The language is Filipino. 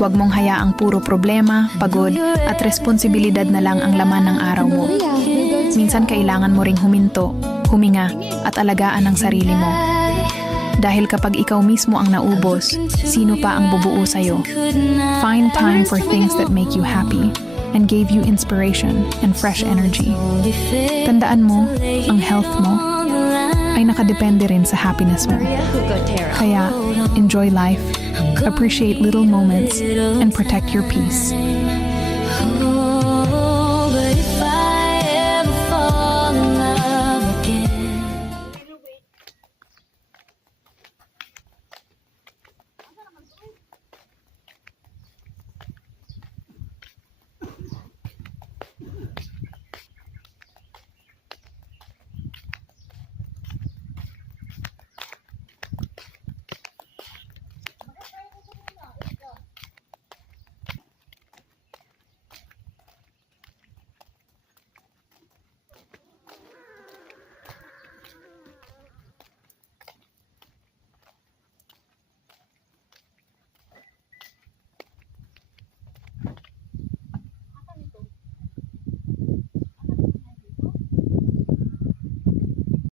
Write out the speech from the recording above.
Huwag mong hayaang puro problema, pagod, at responsibilidad na lang ang laman ng araw mo. Minsan kailangan mo ring huminto, huminga, at alagaan ang sarili mo. Dahil kapag ikaw mismo ang naubos, sino pa ang bubuo sa'yo? Find time for things that make you happy and gave you inspiration and fresh energy. Tandaan mo, ang health mo ay nakadepende rin sa happiness mo. Kaya, enjoy life, appreciate little moments, and protect your peace.